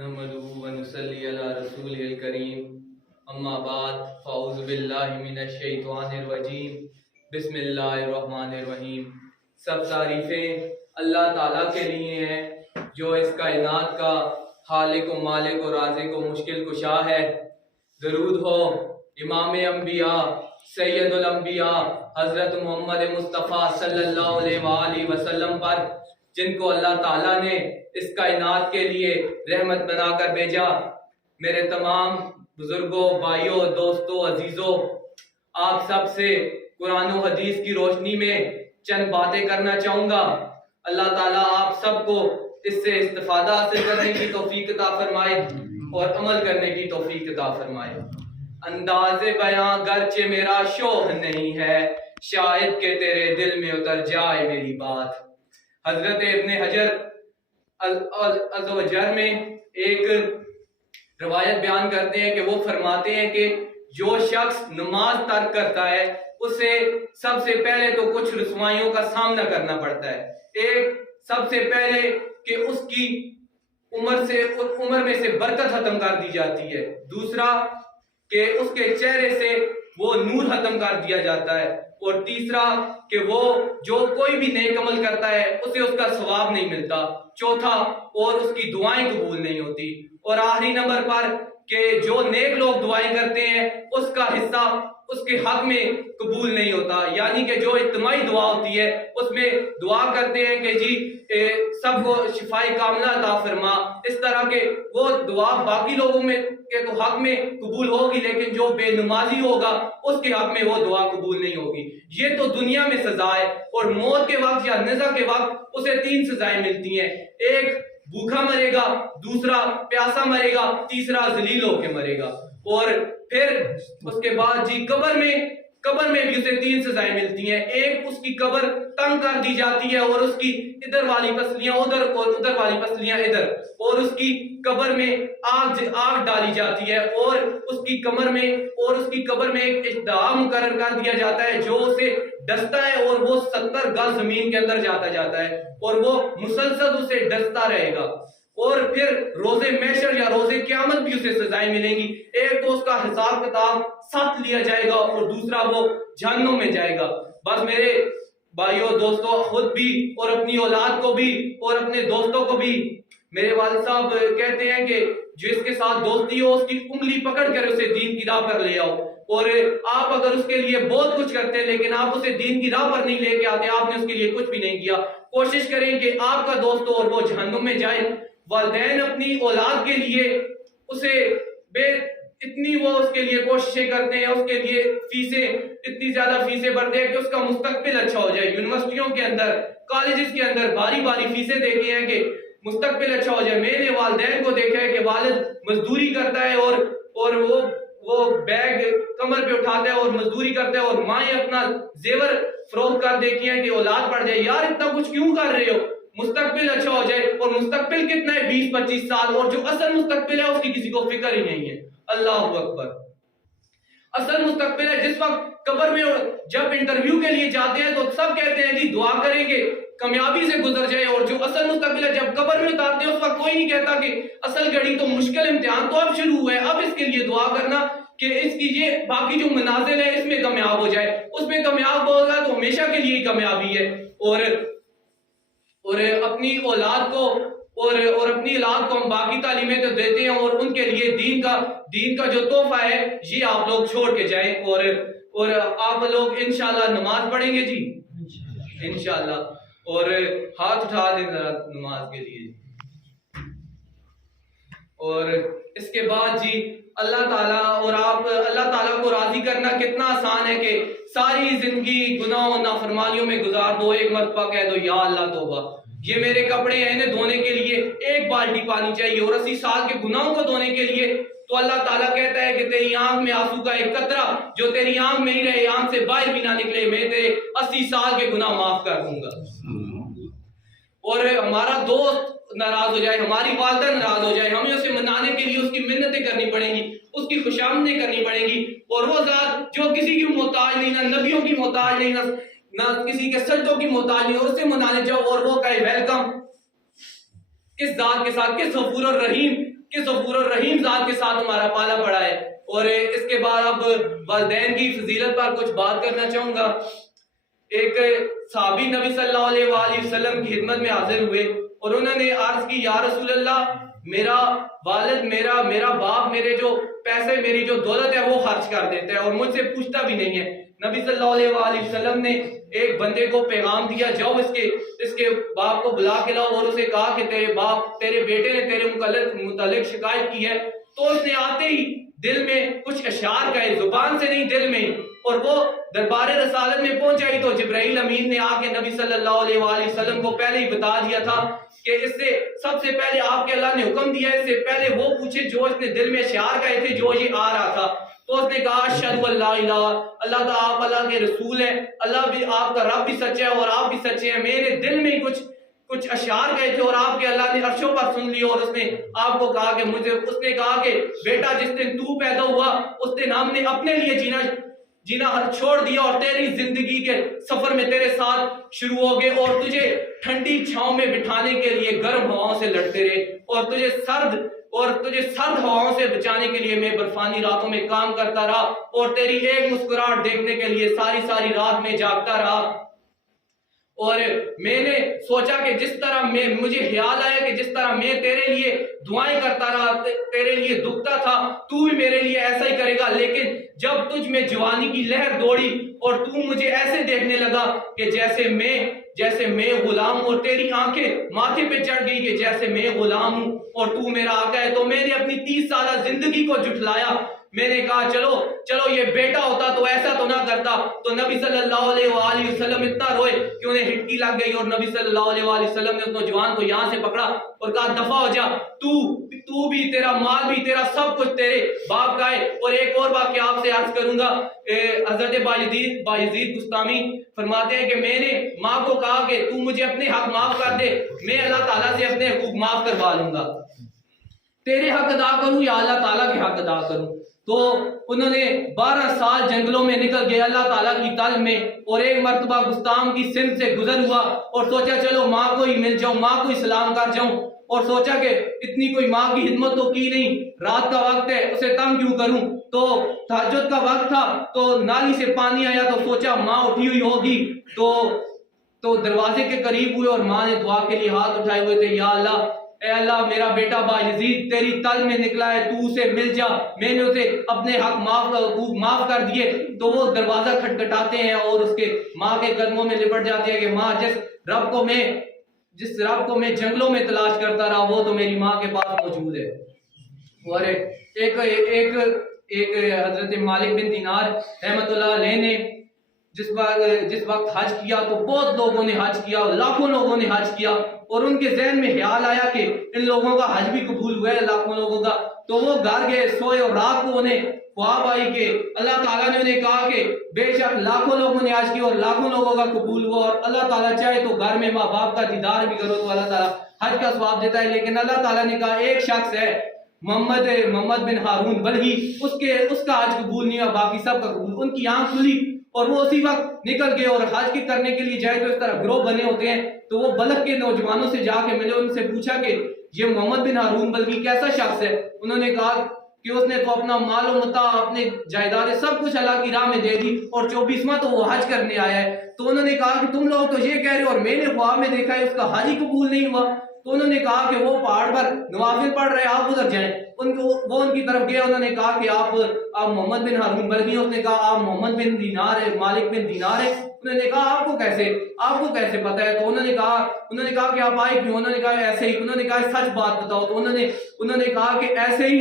نحمده ونصلي على رسوله الكريم اما بعد فاعوذ باللہ من الشیطان الرجیم بسم اللہ الرحمن الرحیم۔ سب تعریفیں اللہ تعالیٰ کے لیے ہیں جو اس کائنات کا خالق و مالک و رازق و مشکل کشا ہے۔ درود ہو امام انبیاء سید الانبیاء حضرت محمد مصطفیٰ صلی اللہ علیہ وآلہ وسلم پر، جن کو اللہ تعالیٰ نے اس کائنات کے لیے رحمت بنا کر بھیجا۔ میرے تمام بزرگوں، بھائیوں، دوستوں، عزیزوں، آپ سب سے قرآن و حدیث کی روشنی میں چند باتیں کرنا چاہوں گا۔ اللہ تعالیٰ آپ سب کو اس سے استفادہ حاصل کرنے کی توفیق عطا فرمائے اور عمل کرنے کی توفیق عطا فرمائے۔ انداز بیاں گرچہ میرا شوق نہیں ہے، شاید کہ تیرے دل میں اتر جائے میری بات۔ حضرت ابن حجر الزوجر میں ایک روایت بیان کرتے ہیں کہ وہ فرماتے ہیں کہ جو شخص نماز ترک کرتا ہے اسے سب سے پہلے تو کچھ رسوائیوں کا سامنا کرنا پڑتا ہے۔ ایک، سب سے پہلے کہ اس کی عمر میں سے برکت ختم کر دی جاتی ہے۔ دوسرا کہ اس کے چہرے سے وہ نور ختم کر دیا جاتا ہے۔ اور تیسرا کہ وہ جو کوئی بھی نیک عمل کرتا ہے اسے اس کا ثواب نہیں ملتا۔ چوتھا، اور اس کی دعائیں قبول نہیں ہوتی۔ اور آخری نمبر پر کہ جو نیک لوگ دعائیں کرتے ہیں اس کا حصہ اس کے حق میں قبول نہیں ہوتا، یعنی کہ جو اجتماعی دعا ہوتی ہے اس میں دعا کرتے ہیں کہ جی سب کو شفائے کاملہ عطا فرما، اس طرح کے وہ دعا باقی لوگوں میں کے تو حق میں قبول ہوگی، لیکن جو بے نمازی ہوگا اس کے حق میں وہ دعا قبول نہیں ہوگی۔ یہ تو دنیا میں سزا ہے، اور موت کے وقت یا نزع کے وقت اسے 3 سزائیں ملتی ہیں۔ ایک، بھوکا مرے گا، دوسرا پیاسا مرے گا، تیسرا ذلیل ہو کے مرے گا۔ اور پھر اس کے بعد جی قبر میں بھی اسے 3 سزائیں ملتی ہیں۔ ایک، اس کی قبر تنگ کر دی جاتی ہے اور اس کی ادھر والی پسلیاں ادھر اور ادھر والی پسلیاں ادھر، اور اس کی قبر میں آگ ڈالی جاتی ہے، اور اس کی قبر میں ایک اجتہا مقرر کر دیا جاتا ہے جو اسے ڈستا ہے، اور وہ 70 گز زمین کے اندر جاتا ہے، اور وہ مسلسل اسے ڈستا رہے گا۔ اور پھر روز محشر یا روز قیامت بھی اسے سزائیں ملیں گی۔ ایک تو اس کا حساب کتاب سخت لیا جائے گا، اور دوسرا وہ جہنم میں جائے گا۔ بس میرے بھائیوں، دوستوں، خود بھی اور اپنی اولاد کو بھی اور اپنے دوستوں کو بھی، میرے والد صاحب کہتے ہیں کہ جس کے ساتھ دوستی ہو اس کی انگلی پکڑ کر اسے دین کی راہ پر لے آؤ۔ اور آپ اگر اس کے لیے بہت کچھ کرتے ہیں لیکن آپ اسے دین کی راہ پر نہیں لے کے آتے، آپ نے اس کے لیے کچھ بھی نہیں کیا۔ کوشش کریں کہ آپ کا دوست ہو اور وہ جہنم میں جائے۔ والدین اپنی اولاد کے لیے اسے اتنی وہ اس کے لیے کوششیں کرتے ہیں، اس کے لیے اتنی زیادہ فیسیں بھرتے ہیں کہ اس کا مستقبل اچھا ہو جائے۔ یونیورسٹیوں کے اندر، کالجز کے اندر باری فیسیں دیکھی ہیں کہ مستقبل اچھا ہو جائے۔ میں نے والدین کو دیکھا ہے کہ والد مزدوری کرتا ہے اور وہ بیگ کمر پہ اٹھاتا ہے اور مزدوری کرتا ہے، اور مائیں اپنا زیور فروخت کر دیتی ہیں کہ اولاد پڑھ جائے۔ یار اتنا کچھ کیوں کر رہے ہو؟ مستقبل اچھا ہو جائے۔ اور مستقبل کتنا ہے؟ 20-25 سال، اور جو اصل مستقبل ہے اس کی کسی کو فکر ہی نہیں ہے۔ اللہ اکبر۔ اصل مستقبل ہے جس وقت قبر میں جب انٹرویو کے لیے جاتے ہیں تو سب کہتے ہیں جی دعا کریں گے کامیابی سے گزر جائے، اور جو اصل مستقبل ہے جب قبر میں اتارتے ہیں اس وقت کوئی نہیں کہتا کہ اصل گھڑی تو مشکل امتحان تو اب شروع ہوا ہے، اب اس کے لیے دعا کرنا کہ اس کی یہ باقی جو منازل ہے اس میں کامیاب ہو جائے۔ اس میں کامیاب ہوگا تو ہمیشہ کے لیے کامیابی ہے۔ اور اپنی اولاد کو اور اپنی اولاد کو ہم باقی تعلیمیں تو دیتے ہیں، اور ان کے لیے دین کا جو تحفہ ہے یہ آپ لوگ چھوڑ کے جائیں۔ اور آپ لوگ انشاءاللہ نماز پڑھیں گے جی انشاءاللہ، اور ہاتھ اٹھا دیں ذرا نماز کے لیے۔ اور اس کے بعد جی اللہ تعالیٰ کو راضی کرنا کتنا آسان ہے کہ ساری زندگی گناہوں نافرمانیوں میں گزار دو، ایک مرتبہ کہہ دو یا اللہ توبہ، یہ میرے کپڑے ہیں انہیں دھونے کے لیے 1 بالٹی پانی چاہیے، اور 80 سال کے گناہوں کو دھونے کے لیے تو اللہ تعالیٰ کہتا ہے کہ تیری آنکھ میں آنسو کا ایک قطرہ جو تیری آنکھ میں ہی رہے، آنکھ سے باہر بھی نہ نکلے، میں تیرے 80 سال کے گناہ معاف کر دوں گا۔ اور ہمارا دوست ناراض ہو جائے، ہماری والدہ ناراض ہو جائے، ہمیں اسے منانے کے لیے اس کی منتیں کرنی پڑیں گی، اس کی خوشامدیں کرنی پڑیں گی، اور وہ ذات جو کسی کی محتاج نہیں، نہ نبیوں کی محتاج نہیں، نہ کسی کے سجدوں کی محتاج نہیں، اور اسے منانے جاؤ اور وہ کہے ویلکم، کس ذات کے ساتھ، کس غفور الرحیم، ذات کے ساتھ ہمارا پالا پڑا ہے. اور اس کے بعد اب والدین کی فضیلت پر کچھ بات کرنا چاہوں گا. ایک صحابی نبی صلی اللہ علیہ وآلہ وسلم کی خدمت میں حاضر ہوئے اور انہوں نے عرض کی یا رسول اللہ میرا والد میرا باپ میرے جو پیسے میری جو دولت ہے وہ خرچ کر دیتا ہے اور مجھ سے پوچھتا بھی نہیں ہے. نبی صلی اللہ علیہ وآلہ وسلم نے ایک بندے کو پیغام دیا جاؤ اس کے باپ کو بلا کے لاؤ اور اسے کہا کہ تیرے بیٹے نے تیرے متعلق شکایت کی ہے. تو اس نے آتے ہی دل میں کچھ اشعار کہے, زبان سے نہیں دل میں, اور وہ دربار رسالت میں پہنچائی تو جبرائیل امین نے آ کے نبی صلی اللہ علیہ وآلہ وسلم کو پہلے ہی بتا دیا تھا کہ اس سے سب سے پہلے آپ کے اللہ نے حکم دیا اس سے پہلے وہ پوچھے جو اس نے دل میں اشعار کہے تھے جو یہ آ رہا تھا. تو اس نے کہا اشہد ان لا الہ, اللہ کا آپ اللہ کے رسول ہیں, اللہ بھی آپ کا رب بھی سچا ہے اور آپ بھی سچے ہیں. میرے دل میں کچھ اشعار گئے تھے اور آپ کے اللہ نے عرشوں پر سن لی اور اس نے آپ کو کہا کہ اس نے کہا کہ بیٹا جس دن تو پیدا ہوا اس دن ہم نے اپنے لیے جینا چھوڑ دیا اور تیری زندگی کے سفر میں تیرے ساتھ شروع ہو گئے اور تجھے ٹھنڈی چھاؤں میں بٹھانے کے لیے گرم ہواؤں سے لڑتے رہے اور تجھے سرد ہواؤں سے بچانے کے لیے میں برفانی راتوں میں کام کرتا رہا اور تیری ایک مسکراہٹ دیکھنے کے لیے ساری رات میں جاگتا رہا. اور میں نے سوچا کہ جس طرح مجھے خیال آیا کہ جس طرح میں تیرے لیے دعائیں کرتا رہا تیرے لیے دکھتا تھا تو بھی میرے لیے ایسا ہی کرے گا. لیکن جب تجھ میں جوانی کی لہر دوڑی اور تو مجھے ایسے دیکھنے لگا کہ جیسے میں غلام ہوں اور تیری آنکھیں ماتھے پہ چڑھ گئی کہ جیسے میں غلام ہوں اور تو میرا آقا ہے, تو میں نے اپنی 30 سالہ زندگی کو جھٹلایا. میں نے کہا چلو یہ بیٹا ہوتا تو ایسا تو نہ کرتا. تو نبی صلی اللہ علیہ وآلہ وسلم اتنا روئے کہ انہیں ہٹکی لگ گئی اور نبی صلی اللہ علیہ وآلہ وسلم نے اس نوجوان کو یہاں سے پکڑا اور کہا دفع ہو جا, تو بھی تیرا مال بھی تیرا سب کچھ تیرے باپ کا ہے. اور ایک اور واقعہ آپ سے عرض کروں گا. حضرت بایزید بستامی فرماتے ہیں کہ میں نے ماں کو کہا کہ تو مجھے اپنے حق معاف کر دے, میں اللہ تعالیٰ سے اپنے حقوق معاف کروا لوں گا. تیرے حق ادا کروں یا اللہ تعالیٰ کے حق ادا کروں. تو انہوں نے 12 سال جنگلوں میں نکل گئے اللہ تعالیٰ کی طلب میں اور ایک مرتبہ بستام کی سمت سے گزر ہوا اور سوچا چلو ماں کو ہی مل جاؤں, ماں کو ہی سلام کر جاؤں, اور سوچا کہ اتنی کوئی ماں کی خدمت تو کی نہیں, رات کا وقت ہے اسے تنگ کیوں کروں. تو تہجد کا وقت تھا تو نالی سے پانی آیا تو سوچا ماں اٹھی ہوئی ہوگی تو دروازے کے قریب ہوئے اور ماں نے دعا کے لیے ہاتھ اٹھائے ہوئے تھے, یا اللہ اے اللہ میرا بیٹا بایزید تیری طلب میں نکلا ہے, تو اسے مل جا. میں نے اسے اپنے حقوق معاف کر دیے. تو وہ دروازہ کھٹکھٹاتے ہیں اور اس کے ماں کے قدموں میں لپٹ جاتے ہیں کہ ماں جس رب کو میں جنگلوں میں تلاش کرتا رہا وہ تو میری ماں کے پاس موجود ہے. اور ایک حضرت مالک بن دینار رحمت اللہ علیہ نے جس وقت حج کیا تو بہت لوگوں نے حج کیا, لاکھوں لوگوں نے حج کیا اور ان کے ذہن میں خیال آیا کہ ان لوگوں کا حج بھی قبول ہوا ہے لاکھوں لوگوں کا. تو وہ گھر گئے سوئے اور رات کو انہیں خواب آئی کہ اللہ تعالیٰ نے انہیں کہا کہ بے شک لاکھوں لوگوں نے حج کیا اور لاکھوں لوگوں کا قبول ہوا اور اللہ تعالیٰ چاہے تو گھر میں ماں باپ کا دیدار بھی کرو تو اللہ تعالیٰ حج کا ثواب دیتا ہے. لیکن اللہ تعالیٰ نے کہا ایک شخص ہے محمد بن ہارون بلہی, اس کا حج قبول نہیں ہوا, باقی سب کا قبول. ان کی آنکھ کھلی اور وہ اسی وقت نکل گئے اور حج کی کرنے کے لیے جائے تو اس طرح گروہ بنے ہوتے ہیں. تو وہ بلخ کے نوجوانوں سے جا کے ملے, ان سے پوچھا کہ یہ محمد بن ہارون بلخی کیسا شخص ہے. انہوں نے کہا کہ اس نے تو اپنا مال و متاع اپنے جائیداد سب کچھ اللہ کی راہ میں دے دی اور 24واں تو وہ حج کرنے آیا ہے. تو انہوں نے کہا کہ تم لوگ تو یہ کہہ رہے ہو اور میں نے خواب میں دیکھا ہے اس کا حج ہی قبول نہیں ہوا. تو انہوں نے کہا کہ وہ پہاڑ پر نوافل پڑھ رہے آپ ادھر جائیں. وہ ان کی طرف گئے, انہوں نے کہا کہ آپ محمد بن ہارون بلخی. اس نے کہا آپ محمد بن دینار ہے, مالک بن دینار ہے. انہوں نے کہا آپ کو کیسے پتا ہے. تو انہوں نے کہا کہ آپ آئے کیوں. انہوں نے کہا ایسے ہی. انہوں نے کہا سچ بات بتاؤ. تو انہوں نے کہا کہ ایسے ہی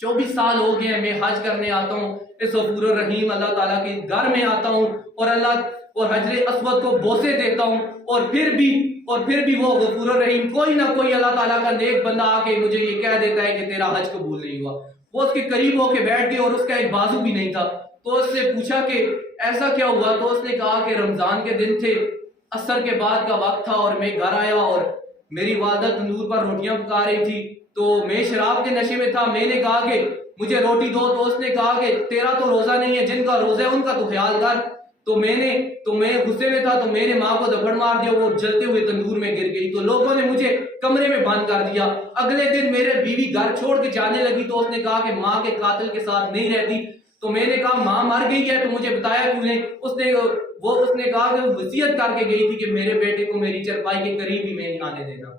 24 سال ہو گئے ہیں میں حج کرنے آتا ہوں, اس غفور الرحیم اللہ تعالیٰ کے گھر میں آتا ہوں اور حجر اسود کو بوسے دیتا ہوں اور پھر بھی وہ غفور الرحیم کوئی نہ کوئی اللہ تعالیٰ کا نیک بندہ آ کے مجھے یہ کہہ دیتا ہے کہ تیرا حج قبول نہیں ہوا. وہ اس کے قریب ہو کے بیٹھ گئے اور اس کا ایک بازو بھی نہیں تھا. تو اس سے پوچھا کہ ایسا کیا ہوا. تو اس نے کہا کہ رمضان کے دن تھے, عصر کے بعد کا وقت تھا اور میں گھر آیا اور میری والدہ تندور پر روٹیاں پکا رہی تھی. تو میں شراب کے نشے میں تھا. میں نے کہا کہ مجھے روٹی دو. تو اس نے کہا کہ تیرا تو روزہ نہیں ہے, جن کا روزہ ہے ان کا تو خیال کر. تو میں غصے میں تھا تو میں نے ماں کو دبڑ مار دیا, وہ جلتے ہوئے تندور میں گر گئی. تو لوگوں نے مجھے کمرے میں بند کر دیا. اگلے دن میرے بیوی گھر چھوڑ کے جانے لگی تو اس نے کہا کہ ماں کے قاتل کے ساتھ نہیں رہتی. تو میں نے کہا ماں مر گئی ہے تو مجھے بتایا کیوں نہیں؟ اس نے کہا کہ وہ وصیت کر کے گئی تھی کہ میرے بیٹے کو میری چرپائی کے قریب بھی میں نہیں آنے دینا.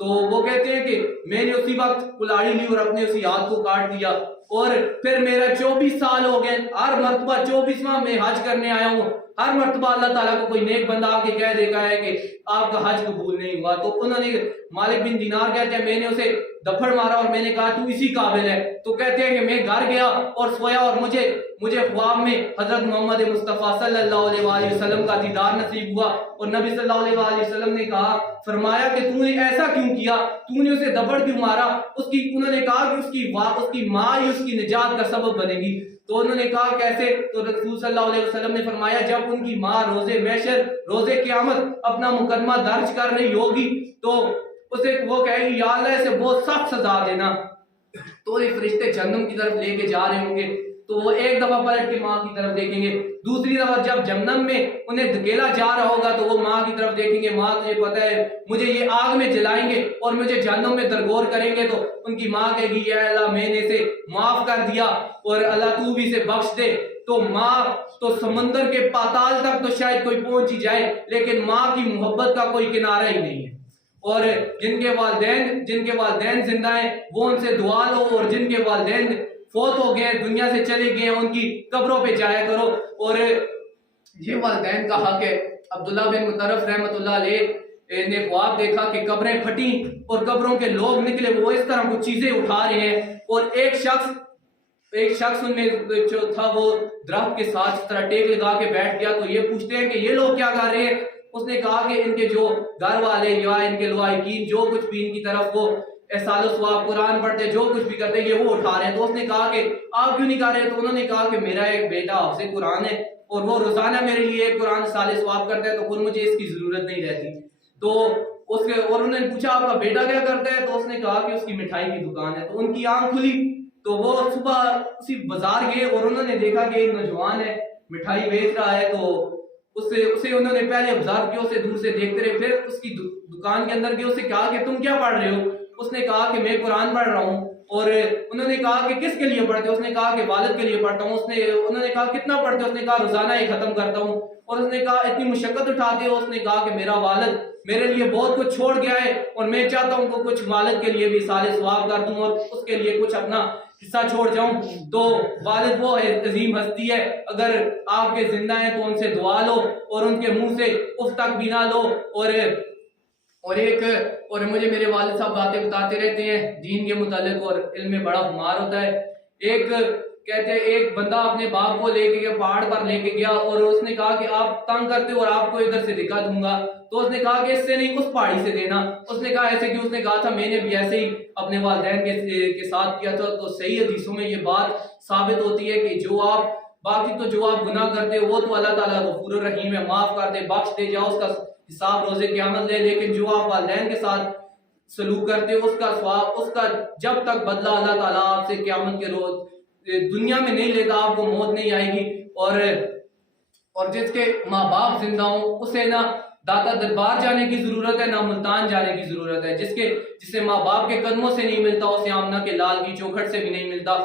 تو وہ کہتے ہیں کہ میں نے اسی وقت کلاڑی لی اور اپنے اسی ہاتھ کو کاٹ دیا. اور پھر میرا 24 سال ہو گئے, ہر مرتبہ 24واں میں حج کرنے آیا ہوں, ہر مرتبہ اللہ تعالیٰ کو کوئی نیک بندہ آ کے کہہ دیتا ہے کہ آپ کا حج قبول نہیں ہوا. تو انہوں نے مالک بن دینار کہتے ہیں میں نے اسے دفڑ مارا اور میں نے کہا تو اسی قابل ہے. تو کہتے ہیں کہ میں گھر گیا اور سویا اور مجھے خواب میں حضرت محمد مصطفیٰ صلی اللہ علیہ وآلہ وسلم کا دیدار نصیب ہوا. اور نبی صلی اللہ علیہ وآلہ وسلم نے فرمایا کہ تو نے ایسا کیوں کیا, تو نے اسے دبڑ کیوں مارا؟ انہوں نے کہا کہ اس کی ماں ہی اس کی نجات کا سبب بنے گی. تو انہوں نے کہا کیسے؟ تو رسول صلی اللہ علیہ وسلم نے فرمایا جب ان کی ماں روزے محشر روزے قیامت اپنا مقدمہ درج کر رہی ہوگی تو اسے وہ کہے گی یا اللہ اسے بہت سخت سزا دینا. تو یہ فرشتے جہنم کی طرف لے کے جا رہے ہوں گے تو وہ ایک دفعہ پلٹ کے ماں کی طرف دیکھیں گے, دوسری دفعہ جب جہنم میں انہیں دھکیلا جا رہا ہوگا تو وہ ماں کی طرف دیکھیں گے, ماں تجھے پتہ ہے مجھے یہ آگ میں جلائیں گے اور مجھے جہنم میں درگور کریں گے. تو ان کی ماں کہے گی یا اللہ میں نے اسے معاف کر دیا اور اللہ تو بھی اسے بخش دے. تو ماں تو سمندر کے پاتال تک تو شاید کوئی پہنچ ہی جائے لیکن ماں کی محبت کا کوئی کنارہ ہی نہیں ہے. اور جن کے والدین زندہ ہیں وہ ان سے دعا لو, اور جن کے والدین فوت ہو گئے دنیا سے چلے گئے ان کی قبروں پہ جایا کرو. اور یہ والدین کا حق ہے. عبداللہ بن مطرف رحمۃ اللہ علیہ نے خواب دیکھا کہ قبریں پھٹی اور قبروں کے لوگ نکلے, وہ اس طرح کچھ چیزیں اٹھا رہے ہیں اور ایک شخص ان میں جو تھا وہ درخت کے ساتھ اس طرح ٹیک لگا کے بیٹھ گیا. تو یہ پوچھتے ہیں کہ یہ لوگ کیا کر رہے ہیں؟ اس نے کہا کہ ان کے جو گھر والے یا ان کے لواحقین جو کچھ بھی ان کی طرف وہ احسان و ثواب قرآن پڑھتے جو کچھ بھی کرتے یہ وہ اٹھا رہے ہیں. تو اس نے کہا کہ آپ کیوں نہیں کر رہے؟ تو انہوں نے کہا کہ میرا ایک بیٹا حافظ قرآن ہے اور وہ روزانہ میرے لیے ایک قرآن سال ثواب کرتا ہے تو پھر مجھے اس کی ضرورت نہیں رہتی. تو اور انہوں نے پوچھا آپ کا بیٹا کیا کرتا ہے؟ تو اس نے کہا کہ اس کی مٹھائی کی دکان ہے. تو ان کی آنکھ کھلی تو وہ صبح اسی بازار گئے اور انہوں نے دیکھا کہ ایک نوجوان ہے مٹھائی بیچ رہا ہے. تو اسے انہوں نے پہلے آبزرو کیا, اسے دور سے دیکھتے رہے, پھر اس کی دکان کے اندر گئے, اسے کہا کہ تم کیا پڑھ رہے ہو؟ اس نے کہا کہ میں قرآن پڑھ رہا ہوں. اور انہوں نے کہا کہ کس کے لیے پڑھتے ہو؟ اس نے کہا کہ والد کے لیے پڑھتا ہوں. انہوں نے کہا کتنا پڑھتے ہو؟ اس نے کہا روزانہ ہی ختم کرتا ہوں. اور اس نے کہا اتنی مشقت اٹھاتے ہو؟ اس نے کہا کہ میرا والد میرے لیے بہت کچھ چھوڑ گیا ہے اور میں چاہتا ہوں کہ کچھ والد کے لیے بھی سال ثواب کر دوں اور اس کے لیے کچھ اپنا حصہ چھوڑ جاؤں. تو والد وہ عظیم ہستی ہے, اگر آپ کے زندہ ہیں تو ان سے دعا لو اور ان کے منہ سے اف تک بھی نہ لو. اور مجھے میرے والد صاحب باتیں بتاتے رہتے ہیں دین کے متعلق اور علم میں بڑا خمار ہوتا ہے. کہتے ہیں ایک بندہ اپنے باپ کو لے کے گیا, پہاڑ پر لے کے گیا اور اس نے کہا کہ آپ تنگ کرتے ہو اور آپ کو ادھر سے دکھا دوں گا. تو اس نے کہا کہ اس سے نہیں اس پہاڑی سے دینا. اس نے کہا ایسے کیوں؟ اس نے کہا تھا میں نے بھی ایسے ہی اپنے والدین کے ساتھ کیا تھا. تو صحیح حدیثوں میں یہ بات ثابت ہوتی ہے کہ جو آپ گناہ کرتے ہو وہ تو اللہ تعالیٰ غفور الرحیم ہے, معاف کر دے, بخش دے, جاؤ اس کا حساب روزے قیامت لے. لیکن جو آپ والدین کے ساتھ سلوک کرتے ہو اس کا جب تک بدلہ اللہ تعالیٰ آپ سے قیامت کے روز دنیا میں نہیں لیتا, آپ کو موت نہیں آئے گی. اور جس کے ماں باپ زندہ ہوں اسے نہ داتا دربار جانے کی ضرورت ہے نہ ملتان جانے کی ضرورت ہے. جسے ماں باپ کے قدموں سے نہیں ملتا اسے آمنہ کے لال کی چوکھٹ سے بھی نہیں ملتا.